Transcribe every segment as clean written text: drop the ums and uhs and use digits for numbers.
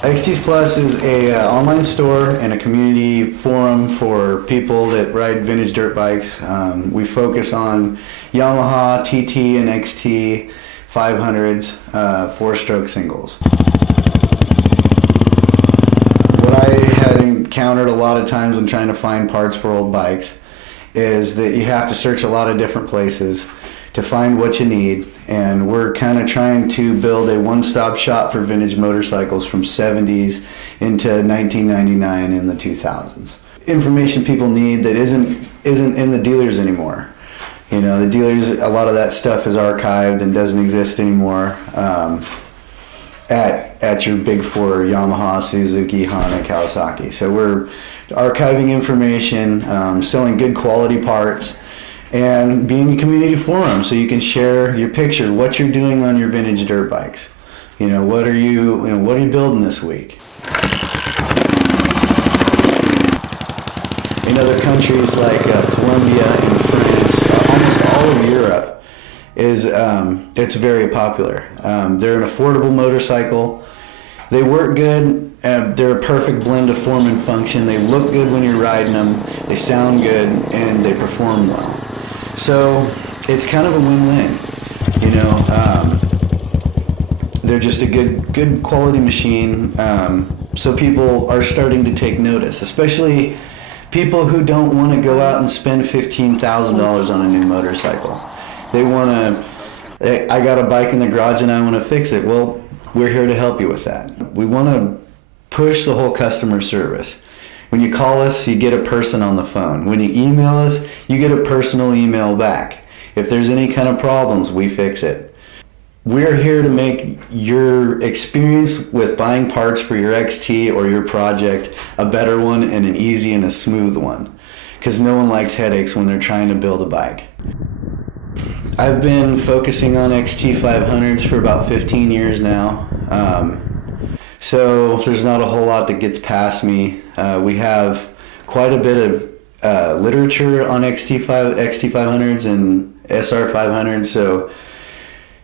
XTs Plus is a online store and a community forum for people that ride vintage dirt bikes. We focus on Yamaha, TT, and XT 500s, four-stroke singles. What I had encountered a lot of times when trying to find parts for old bikes is that you have to search a lot of different places to find what you need, and we're kind of trying to build a one-stop shop for vintage motorcycles from 70s into 1999 and the 2000s. Information people need that isn't in the dealers anymore. You know, the dealers, a lot of that stuff is archived and doesn't exist anymore at your big four, Yamaha, Suzuki, Honda, Kawasaki. So we're archiving information, selling good quality parts, and being a community forum so you can share your pictures, what you're doing on your vintage dirt bikes. You know, what are you building this week? In other countries like Colombia and France, almost all of Europe it's very popular. They're an affordable motorcycle. They work good. They're a perfect blend of form and function. They look good when you're riding them. They sound good, and they perform well. So it's kind of a win-win, you know. They're just a good quality machine. So people are starting to take notice, especially people who don't want to go out and spend $15,000 on a new motorcycle. They want to, I got a bike in the garage and I want to fix it. Well, we're here to help you with that. We want to push the whole customer service. When you call us, you get a person on the phone. When you email us, you get a personal email back. If there's any kind of problems, we fix it. We're here to make your experience with buying parts for your XT or your project a better one and an easy and a smooth one. Because no one likes headaches when they're trying to build a bike. I've been focusing on XT 500s for about 15 years now. So there's not a whole lot that gets past me. We have quite a bit of literature on XT 500s and SR 500s. So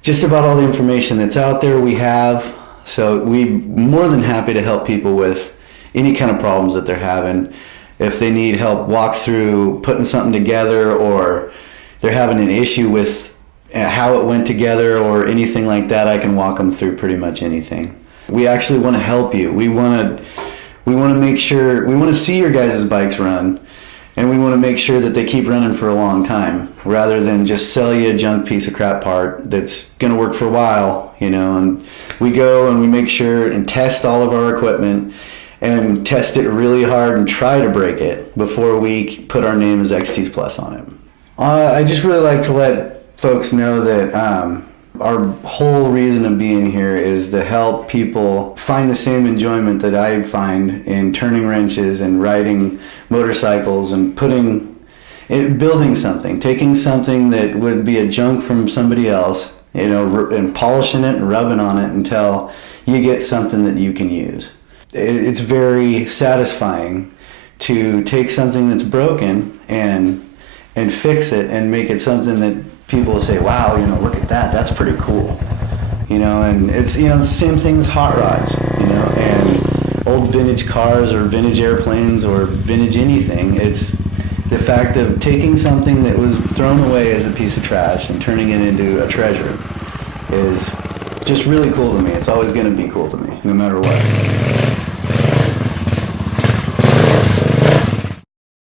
just about all the information that's out there we have. So we're more than happy to help people with any kind of problems that they're having. If they need help walk through putting something together, or they're having an issue with how it went together or anything like that, I can walk them through pretty much anything. We actually want to help you. We want to make sure, we want to see your guys' bikes run, and we want to make sure that they keep running for a long time, rather than just sell you a junk piece of crap part that's going to work for a while, you know. And we go and we make sure and test all of our equipment and test it really hard and try to break it before we put our name as XTs Plus on it. I just really like to let folks know that our whole reason of being here is to help people find the same enjoyment that I find in turning wrenches and riding motorcycles and building something, taking something that would be a junk from somebody else, you know, and polishing it and rubbing on it until you get something that you can use. It's very satisfying to take something that's broken and fix it and make it something that people will say, wow, you know, look at that, that's pretty cool. You know, and it's, you know, the same thing as hot rods, you know, and old vintage cars or vintage airplanes or vintage anything. It's the fact of taking something that was thrown away as a piece of trash and turning it into a treasure is just really cool to me. It's always going to be cool to me, no matter what.